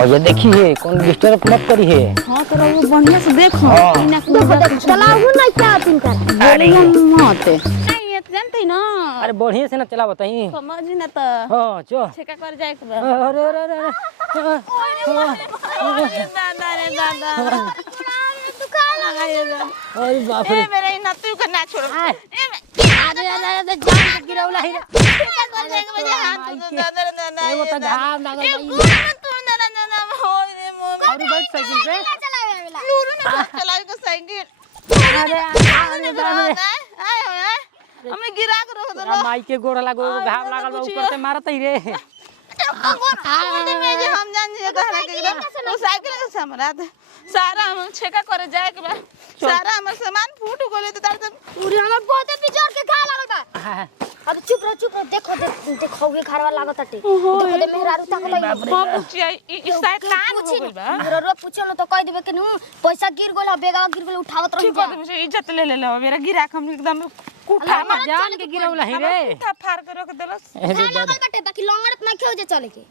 और ये देखिए कौन डिस्टर्ब मत करिए। हां तो वो बढ़िया से देखो चलाऊ ना क्या तुम कर अरे माते नहीं ये जानते ना। अरे बढ़िया से ना चला बताई समझ ना तो हां चो छेका कर जाए के अरे अरे अरे दादा रे दादा अरे बाप रे मेरे नतू का ना छोड़ अरे अरे जान के गिरौला ही छेका कर जाए के बजे हाथ दादा रे दादा ये बता घाम लागल ए भाई तू दादा दादा हो रे मोम और बैठ साइकिल पे नूरू ना चलाए को साइकिल अरे अरे आए हमें गिरा के रोक दो माई के गोड़ लागो घाम लागल बा ऊपर से मारत ही रे हम जान जे कहना के एकदम तो साइकिल के समरा सारा हम छेका करे जाए के बा सारा हमर सामान फूट गेले तो तार पूरी हमर बहुते बिचार के खा लागल बा। अब चुप रहो देखो देखोगे घरवा लागत हटे देखो दे मेहरारू तक लई बाबूजी ई शैतान हो गइल बा मेहरारू पूछो न तो कह देबे कि नु पैसा गिर गेल बेगावा गिर गेल उठावत रह ठीक जा। कर मुझे इज्जत ले ले मेरा गिरा के हम एकदम कुठा हमर जान के गिरौला ही रे कुठा फाड़ के रख देलस लागल बटे बाकी लंगड़त ना खेओ जे चले के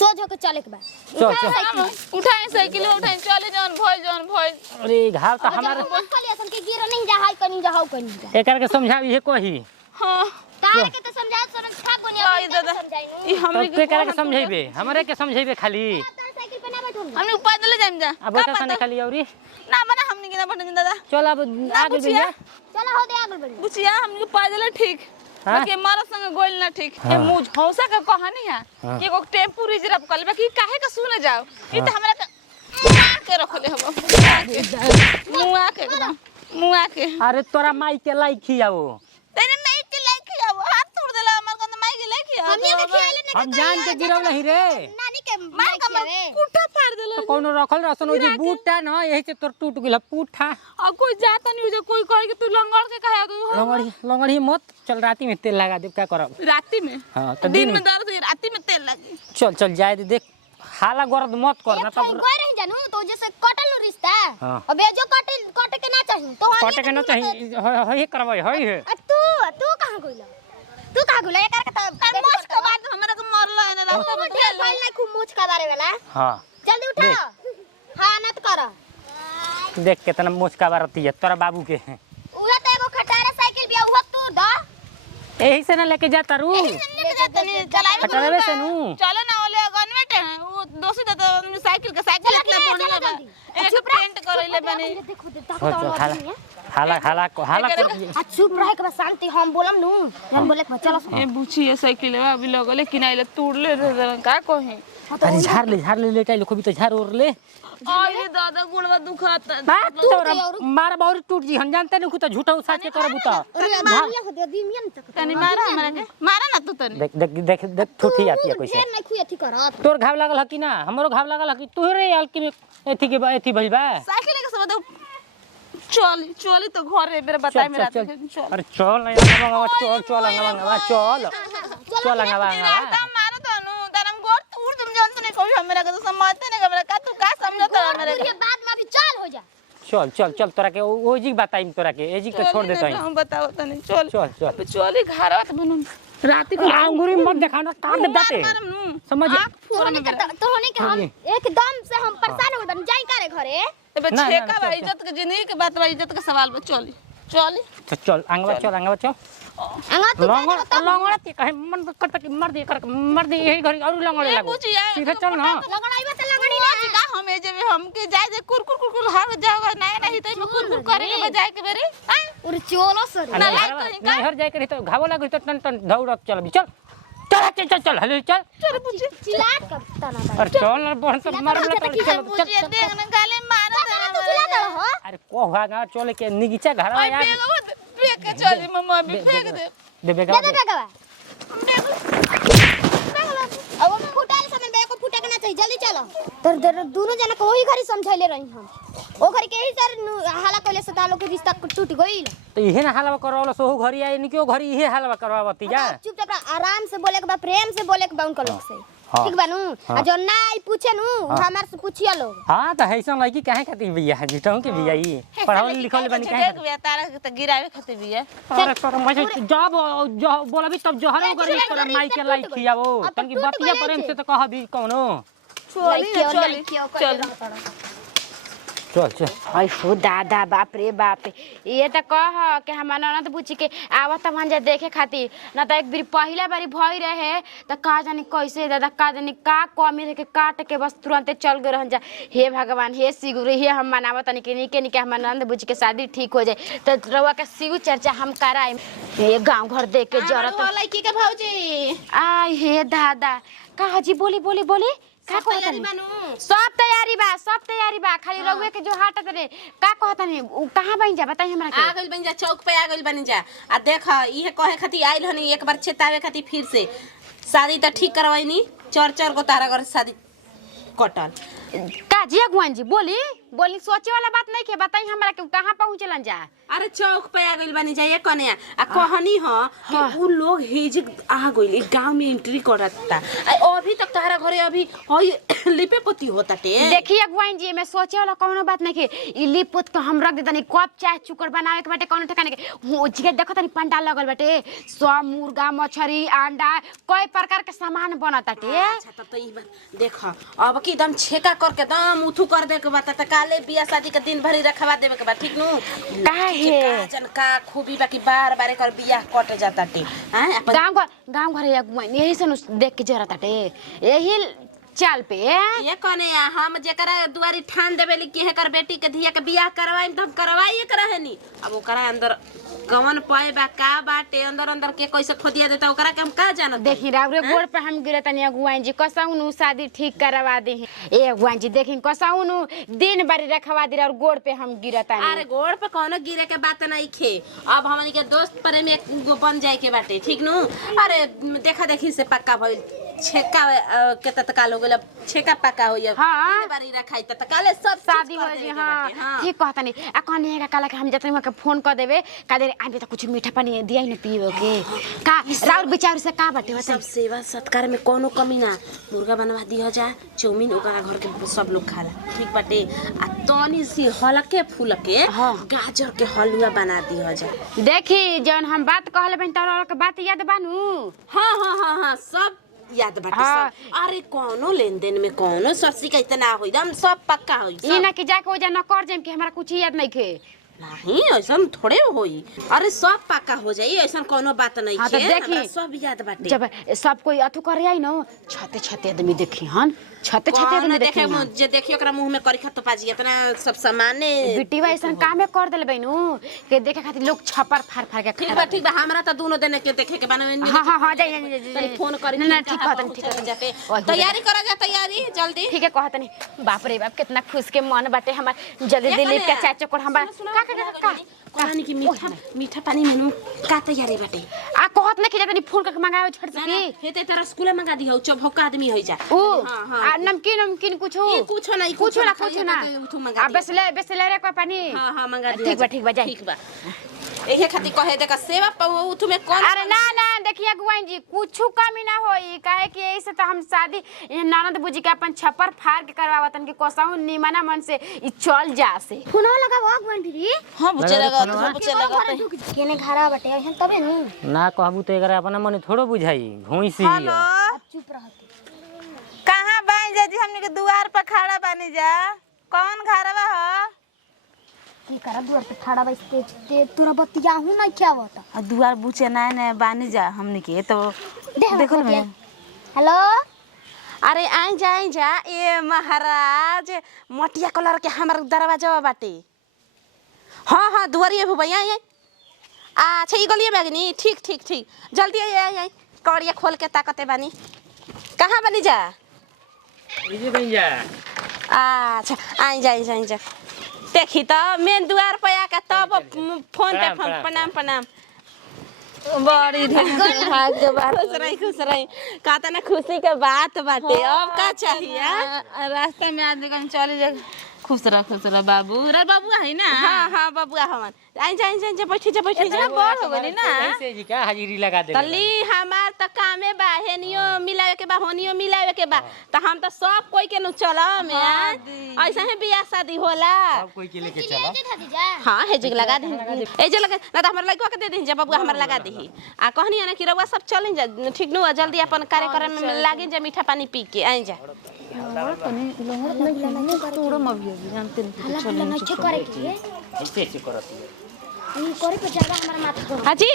सोज होके चले के बा। चल उठाए साइकिल उठाए चले जौन भई अरे घाव तो हमारे खाली असन के गिर नहीं जा हाय कनी जा हाउ कनी जा एकर के समझावी है कोही हां तार के तो समझा सरन छा आई दादा ई हमरे तब के करे के समझाइबे हमरे के समझाइबे खाली साइकिल पे ना बैठो हमने पैदल जाम जा अब बैठा सने खाली औरी ना बना हमने के ना बैठे दादा चल अब आगे भैया चलो हो दे आगे बढ़ बुचिया हमने पैदल ठीक हाँ? बाकी मारा संग गोइल ना ठीक हाँ। ए मुझ हौसा का कहानी है हाँ। कि एगो टेम्पू रिजर्व कर लेबे कि काहे का सुने जाओ ई त हमरा के मार के रखले हबो मुआ के एकदम मुआ के अरे तोरा माई के लाई खियाओ तेरे माई के लायक है वो हाथ तोड़ देला हमर कंद माई के लायक है हमनी के खियाले ना हम जान के गिरौला ही रे नानी के मार का कुठा फाड़ देला तो कोनो रखल रसन ओ जे बूटा न यही से तोर टूट गेल पूठा अब कोई जाता नहीं जो कोई कहे कि तू लंगड़ के कहे तू लंगड़ी मत चल राती में तेल लगा दे क्या करब राती में हां तो दिन में दर्द है राती में तेल लगी चल जाए दे देख हाला गरद मत करना तब तब गए रह जानू तो जैसे कटल नु रिश्ता हाँ। अब ये जो कटे के ना चाहिए तो कटे के न चाहिए हई करबै हई है तू कहां गइला ये कर के कर मोच के बाद हमरा के मरला है ना रास्ता में ढेर फाइल ना खूब मोच का बारे वाला हां जल्दी उठा हां नत कर देख कितना मुस्का बारती है तोरा बाबू के है उहा तो एगो खटारा साइकिल बिया उहा तू द यही से ना लेके जाता रू खटारे से नु चलो ना ओले गनवेट है वो दोस्त दादा साइकिल के साइकिल इतना बढ़िया बा एक पेंट करैले बने चल हाला हाला आ चुप रहे के बस शांति हम बोलम नु हम बोले चलो ए बुची ये साइकिल है अभी लगले किनाइले तोड़ले का कहे अरे झाड़ ले लेटा लोग भी तो झाड़ ओर ले अरे दादा गुड़वा दुखाता बात तोरा मार बाउरी टूट जी हम जानते नहीं कुछ झूठा उसा के करबू त तनी मारा हमरा के मारा ना तू तनी देख देख देख देख ठूठी आती है कैसे नहीं खुई अथी करत तोर घाव लागल ह कि ना हमरो घाव लागल ह कि तोहरे हल्की में एथी के एथी भइल बा साइकिल के सब चली तो घर मेरे बताए मेरा चल अरे चल ना यार चल मारो तनु तनम गोर तूर तुम जानते नहीं कोई हमरा के तो समझते नहीं हमरा का तू का समझता हमरा के बाद में अभी चल हो जा चल तोरा के ओ जी बताइम तोरा के ए जी के छोड़ देतई हम बताओ तनी चल चल चली घरवा त बनू राती को अंगूरी मत दिखाना काट देते समझ तो होने के हम एकदम से हम परेशान हो बन जाई करे घरे एबे छेका बा इज्जत के जिंदगी के बात बा इज्जत के सवाल बा चली चल अंगवा चल अंगा तू लंगड़ा ते कहे मन कट के मर दे यही घरी और लंगड़े लागो सीधे चल ना लगड़ाई बा त लगड़ी ना का हम ए जे हमके जाय जे कुरकुर हर जाओगा नहीं तई में कुरकुर करे के बजाय के बेरे और चलो सर नहीं हर जाए के तो घावो लागो तो टन दौड़त चल चल हले चल बुझी चिल्ला कर तना अरे चल ना बहन सब मार चल मुझे देख न गाले मारा चिल्ला दो हो अरे को होगा चल के निगीचा घर आ यार फेंक के चली मम्मा भी फेंक दे बेगा अब फुटाल समय बे को फुटे के ना चाहिए जल्दी चलो तर दोनों जना को वही घरी समझाइले रही हम ओ घरी के ही सर हाला कइले से तालो के रिश्ता टूट गइल तो इहे ना हलवा करवाला सो घरी आई नि क्यों घरी इहे हलवा करवावती जा चुपचाप आराम से बोले के बा प्रेम से बोले के बा उनका लोग से ठीक बानू आ जो ना आई पूछे नु हमार से पूछिया लोग हां तो ऐसा लड़की काहे खाती भैया जिटाऊ के भैया ई पढ़ावल लिखल बनी काहे देख बिया तारा के त गिरावे खाते बिया अरे तोर मजे जब बोलबी तब जहरो करी तोर माई के लाई खियावो तनकी बतिया प्रेम से तो कह दी कोनो चली चल चल चल हाय हो दादा बाप रे बाप ये तो कह के हमार ननद बुची के आवत मन जा देखे खातिर ना तो एक बार पहला बारी भई रहे तो का जानी कैसे दादा का जानी का कमी रहे के काट के बस तुरंते चल गए रहन जा। हे भगवान हे सिगु हे हम मनावत तनी के निके निके हमार ननद बुची के शादी ठीक हो जाए तो रउआ के सिगु चर्चा हम कराए ये गांव घर देख के जरत लड़की के भौजी आई हे दादा का जी बोली बोली बोली का कहतनी सब तैयारी बा खाली रउए के जो हाटत रे का कहतनी कहां बन जा बताई हमरा के आ गइल बन जा चौक पे आ गइल बन जा आ देख इहे कहे खातिर आइल हनी एक बार चेतावे खातिर फिर से शादी त ठीक करवाइनी चर गो तारा घर शादी कटल का जी अगवान जी बोली बोली सोचे वाला बात नहीं के बताई हमरा के कहां पहुंचलन जा। अरे चौक पे आ गइल बनी जा ये कने आ कहनी ह कि उ लोग हेज आ गइल गांव में एंट्री करता अभी तक तारा घरे अभी होई लिपे पोती होता टे देखिए अगवान जी मैं सोचे वाला कोनो बात नहीं के ई लिप पोत के हम रख देतनी कप चाय चुकर बनावे के बाटे कोनो ठिकाने के हो जी देखो तनी पंडाल लगल बाटे सब मुर्गा मछरी अंडा कई प्रकार के सामान बनता टे। अच्छा तब तो ई बात देख अब की एकदम छेका करके दम उठू कर दे के बात त काले बियाह शादी के दिन भरी रखवा देवे के बा ठीक नु काहे जन का खूबी बाकी बार बार कर बियाह कट जाता टे हां अपन गांव घर अगवान यही से देख के जरा ताटे यही चाल पे ये कने हम जेकरा दुआरी ठान देबे ली कि हेकर बेटी के धिया के बियाह करवाई त हम करवाई के रहनी अब ओकरा अंदर कवन पाए बा का बाटे अंदर अंदर के कैसे खोदिया देता ओकरा के हम का जानत देखी रावरे गोड़ पे हम गिरे तनी अगुआन जी कसौनु शादी ठीक करवा दे ए अगुआन जी देखी कसौनु दिन बारी रखवा दे और गोड़ पे हम गिरे तनी। अरे गोड़ पे कोनो गिरे के बात नहीं खे अब हमनी के दोस्त परे में बन जाए के बाटे ठीक नु अरे देखा देखी से पक्का भइल छेका के तत्काल हो गेल छेका पक्का होय हां बारी रखाई तत्काल सब शादी हो जी हां ठीक कहतनी आ कहनी का काला के हम जतनी के फोन कर देबे का दे आबे त कुछ मीठा पानी दियाई न पीबो के का राउर विचार से का बाटे सब सेवा सत्कार में कोनो कमी ना मुर्गा बनवा दियो जा चौमिन ओकरा घर के सब लोग खाला ठीक बाटे आ तनी सी हलके फूलके गाजर के हलवा बना दियो जा। देखी जौन हम बात कहले बन तोरा के बात याद बानू हां सब याद बाटे सब अरे कोनो लेन देन में कोनो सस्ती का इतना हो एकदम सब पक्का होई ई ना कि जाके ओजा न कर जेम कि हमरा कुछ याद नहीं खे नहीं ऐसा थोड़े होई अरे सब पक्का हो जाई ऐसा कोनो बात नहीं हाँ, तो देखी सब याद बाटे जब सब कोई अथु करे आई न छते छते आदमी देखी हन छते छते आदमी देखी देखे जे देखियो ओकरा मुंह में करी खत पाजी इतना सब सामाने बिटिवा ऐसन कामे कर देले बैनु के देखे खातिर लोग छपर फार फार के ठीक बा हमरा त दोनों देने के देखे के बनावे हां जाई फोन करी ना ठीक कहतन ठीक जाके तैयारी करा जा तैयारी जल्दी ठीक है कहतनी बाप रे बाप कितना खुश के मन बाटे हमार जल्दी दिलीप के चाचा को हम का कहनी कि मीठा पानी मेनू का तैयारी बाटे आ कहत न कि जतनी फूल के मंगाओ छड़ सकी हेते तेरा स्कूल मंगा दी हो चौभक आदमी होई जा ओ आ नमकीन कुछ कुछ ना आ बस ले रे कोई पानी हां मंगा दी ठीक बा जाई ठीक बा एहे खातिर कहे देखा सेवा उठू में कौन अरे ना देखिए गुआइन जी कुछ कमी ना होई काहे कि ऐसे तो हम शादी ननद बुजी के अपन छपर फाड़ के करवावतन के कोसाऊ निमना मन से ई चल जा से फोन लगा वाक बंडी हां बुचे लगा केने घरा बटे हम तबे नी ना कहबू तो एकरा अपना मन थोड़ो बुझाई घोईसी हेलो चुप रहती कहां बाई जा जी हमनी के दुआर पर खड़ा बानी जा कौन घरवा हो की करा दुआर पे खड़ा बैठते ते तोरा बतिया हूं ना क्या होता आ दुआर बुचे ना बानी जा हमनी के तो देखो में हेलो अरे आई जा ए महाराज मटिया कलर के हमर दरवाजा बाटे हां दुआरिए भैया आई अच्छा ई गलिए बागनी ठीक जल्दी आई कड़िया खोल के ताकते बानी कहां बनी जा इजे बन जा अच्छा आई जा देखी तो मेन दुआर पे आके तब फोन पे प्रणाम बड़ी भाग के बात खुश रही कहता ना खुशी के बात बाटे अब का चाहिए रास्ता में आदमी कहीं चले जा खुश रह बाबू रे बाबू है ना हां बबुआ हमन आई जा बैठी जा बड़ हो गनी ना कैसे जी का हाजिरी लगा दे तली हमार त कामे बा हेनियो मिलावे के बा होनियो मिलावे के बा त हम त सब कोई के नु चला में ऐसा ही बियाह शादी होला सब कोई के लेके चला हां हेजिक लगा दे ए जे लगा ना त हमर लइका के दे दे जा बबुआ हमर लगा देही आ कहनी ना कि रउआ सब चलिन जा ठीक नु जल्दी अपन कार्यक्रम में लागिन जा मीठा पानी पी के आई जा तोड़ो मबियो जानते नहीं हल्ला नहीं छे करे के ऐसे ऐसे करती है हम करे पे ज्यादा हमारा माथा को हाजी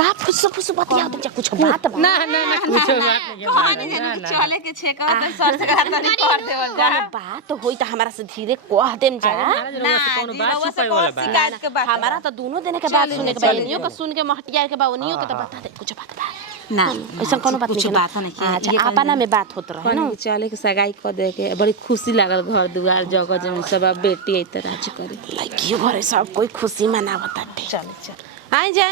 का फुस बतिया तो कुछ बात बा ना ना ना कुछ बात नहीं है कहानी जाने कि चले के छे कहत सर से कहत नहीं कर देवल जा कोनो बात होई त हमरा से धीरे कह देम जा ना कोनो बात रउआ से छुपाए वाला बा शिकायत के बात हमारा तो दोनों देने के बात सुने के बा इनियो के सुन के महटिया के बा उनियो के तो बता दे कुछ बात बा ना ऐसा कोनो बात कुछ नहीं बात नहीं अच्छा आपना में बात होत रहे ना कहीं चले के सगाई कर दे के बड़ी खुशी लागल घर दुआर जगह जमीन सब अब बेटी आई त राज करे लड़कियों घरे सब कोई खुशी मनावत बाटे चल चल आइ जा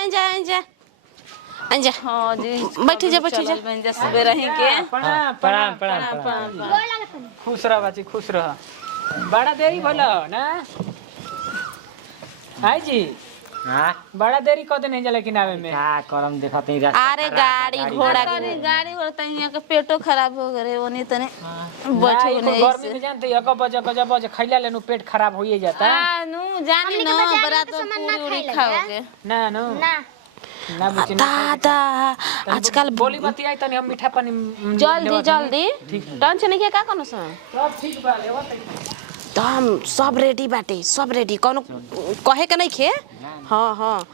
हां जी बैठी जा बन जा सवेरे ही के प्रणाम प्रणाम प्रणाम खुश रह बाची खुश रह बड़ा देरी भलो ना हाय जी हां बड़ा देरी कद नहीं जले कि नावे में का करम देखत नहीं अरे गाड़ी घोड़ा के गाड़ी वाला यहाँ के पेटो खराब हो गए ओनी तने बैठे बैठो नहीं गर्मी में जानते एक बजे खैला लेनु पेट खराब होइए जाता नु जानी न बड़ा तो पूरी उड़ी खाओगे ना नो ना ना बुची दादा आजकल बोली मत आई तनी हम मीठा पानी जल्दी टेंशन नहीं का कोनो सा सब ठीक बा लेवत तो हम सब रेडी कोनो कहे के नहीं खे हाँ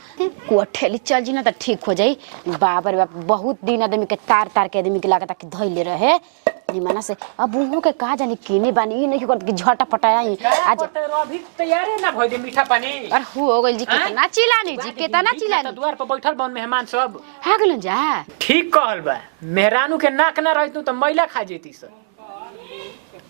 कोठेली चल जी ना तो ठीक हो जाई बाप रे बाप बहुत दिन आदमी के तार के आदमी के लागत कि धइले रहे निमाना से अब उहो के कहा जानी केने बानी ई नहीं करत कि झटा पटाया आज अभी तैयार ना भई दे मीठा पानी अरे हो गइल जी कितना चिल्लानी जी कितना चिल्लानी द्वार पर बैठल बन मेहमान सब हा गेलन जा ठीक कहल बा मेहरानू के नाक ना रहतू त मैला खा जेती सब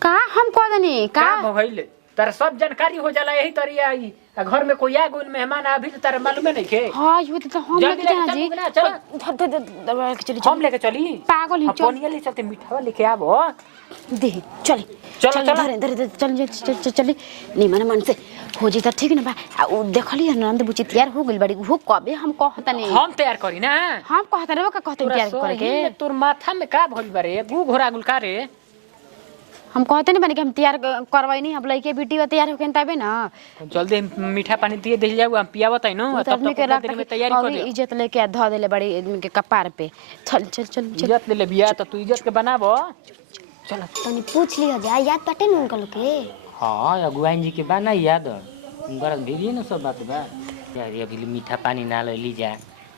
का हम कह दनी का का भइले तार सब जानकारी हो जाला यही तरिया आई आ घर में कोई आ गइल मेहमान अभी तो तारे मालूम नहीं के हां यो तो हम जल्दी लेके जाना लेके जी चलू ना, चलो। दबा के चली हम लेके चली पागल ही चल पनिया ले चलते मीठा लेके आबो दे चल चलो, चलो। धरे चल चल निमन मन से हो जी त ठीक न बा आ उ देखली नंद बुची तैयार हो गइल बड़ी वो कबे हम कहता नहीं हम तैयार करी ना हम कहता रे का कहते तोरा तैयार करे के सही में तोर माथा में का भइल बारे गु घोड़ा गुल का रे हम कहते नहीं बने कि हम तैयार करवाई नहीं हम लइके बेटी वा तैयार होके तबे ना जल्दी मीठा पानी दिए दे जाऊ हम पियावत है नो तब आदमी तक के पूरा रख दिन में तैयारी कर ले इज्जत लेके ध देले बड़ी आदमी के कपार पे चल चल चल चल इज्जत ले बिया तो तू इज्जत के बनाबो चल तनी पूछ लियो जा याद पटे न उनका लोग के हां अगुवाइन जी के बा ना याद उनकर भेजिए ना सब बात बा यार अभी मीठा पानी ना ले ली जा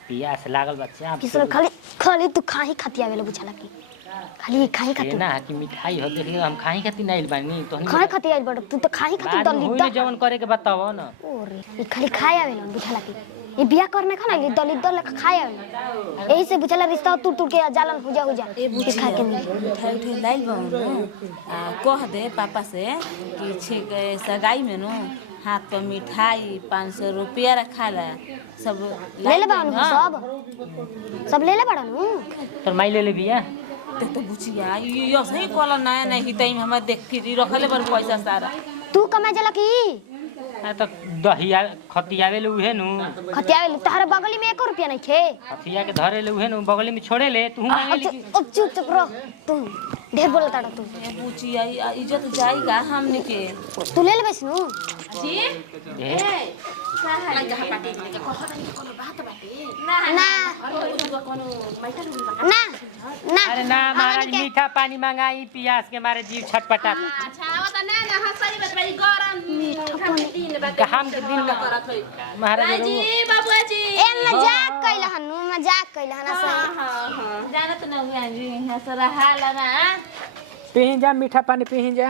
पियास लागल बा चाप किसर खाली तू खाही खतिया वेले बुझाला की खाली खाही ये खती ना कि मिठाई हो देखिए हम खाई खाती नहीं बानी तो खाही खती आई बड़ तू तो खाही खती बाद में दली होइले जवन करे के बताओ ना ओरे ये खाली खाया वेले बुझाला की ये बिया करने खाना ये दली दल खाया वेले यही से बुझाला रिश्ता टूट के जालन हो जा ये खा के नहीं मिठाई उठाई लाइल बा आ कह दे पापा से कि छे के सगाई में नो हाथ पर मिठाई 500 रुपया रखा ला सब ले ले बानु सब ले ले बड़ानु तो माई ले बिया तो बुचिया यो सही कोला नया नहीं टाइम हम देख फिर रखले पर पैसा सारा तू कमा जला की आ तो दहिया खतियावे ले उहे नु खतिया वेले तहरा बगली में 1 रुपया नहीं खे खतिया के धरे ले उहे नु बगल में छोड़े ले तू मांगे ली अब चुप रह तू ढेर बोलता तू बुचिया इज्जत जाएगा हमने के तू ले ले बैसनु जी ना ना ना अरे ना महाराज मीठा पानी मंगाई पियास के मारे जीव छटपटा हम के दिन महाराज ए मजाक कैला हनु मजाक कैला हना से जानत न हुआ जी यहाँ से रहा लगा पी जा मीठा पानी पी जा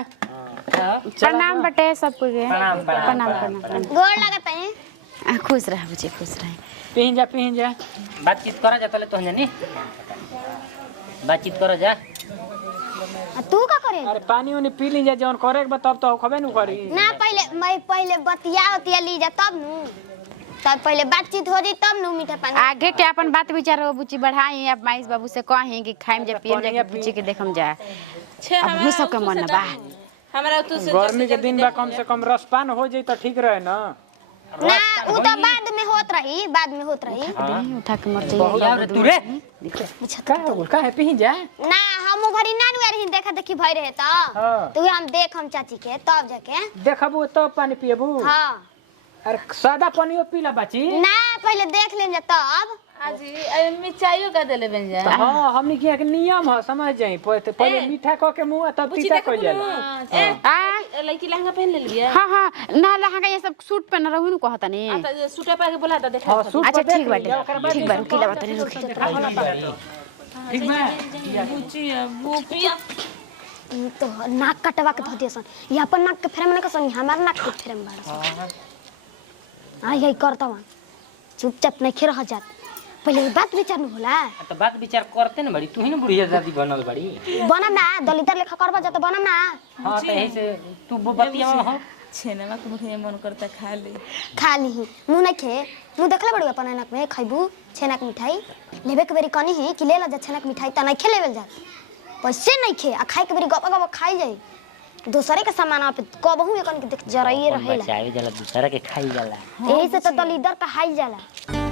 प्रणाम बटे सबको के प्रणाम प्रणाम गोड़ लगत है खुश रह बुझे खुश रह पी जा बातचीत करा जा तले तो जानी बातचीत करा जा तू का करे अरे पानी उनी पी ली जा जौन करे के बा तब तो खबे नु करी ना पहले बतिया होतिया ली जा तब नु तब पहले बातचीत हो जी तब नु मीठा पानी आगे के अपन बात विचार हो बुची बढ़ाई अब माइस बाबू से कहें कि खाइम जा पियम जा बुची के देखम जा अब हम सब के मन बा हमरा तू से गर्मी के दिन बा कम से कम रसपान हो जाई तो ठीक रहे ना ना उ तो बाद में होत रही उठा के मर बहुत जाइए यार तू रे का है पी जा ना हम घरी ना नु रही देखा देखी भई रहे हां तो हम देख हम चाची के तब जाके देखबू तब पानी पियबू हां अरे सादा पानी पीला बाची ना पहले देख लेम जा तब आजी मिर्चाइयो का देले बन जा हाँ हमने किया के नियम है समझ जाई पहले मीठा क के मुंह तब तीता कइल जाला ए लड़की लहंगा पहन ले लिया हाँ हाँ ना लहंगा ये सब सूट पहन रहू न कहता ने तो सूटे पा के बोला था देखा हां सूट अच्छा पर देख ठीक बाटे लिया, ओकरा बाद ठीक बा रुकी लबा तनी रुकी ठीक बा बुचिया बुपिया तो नाक कटवा के धो दियसन ये अपन नाक के फ्रेम ना कसन हमार नाक के फ्रेम बाड़ हां यही करता वहां चुपचाप नहीं खे रह जात पहले बात विचार न होला तो बात विचार करते न बड़ी तू ही न बुढ़िया जाती बनल बड़ी बनम ना दलितर लेखा करबा जत बनम ना हाँ तो यही से तू बतिया हो छेनमा के मुखिया मन करता खा ले खा ली मुंह नहीं खे मुंह देखले बड़ी अपन नाक में खइबू छेना के मिठाई लेबे के बेरी कनी है कि ले ला जा छेना के मिठाई त नहीं खे लेवल जा पैसे नहीं खे आ खाए के बेरी गप गप खाई जाई दूसरे के सामान पे कबहू एकन के देख जराइए रहेला बचावे जाला दूसरा के खाई जाला यही से तो दलिदर कहाई जाला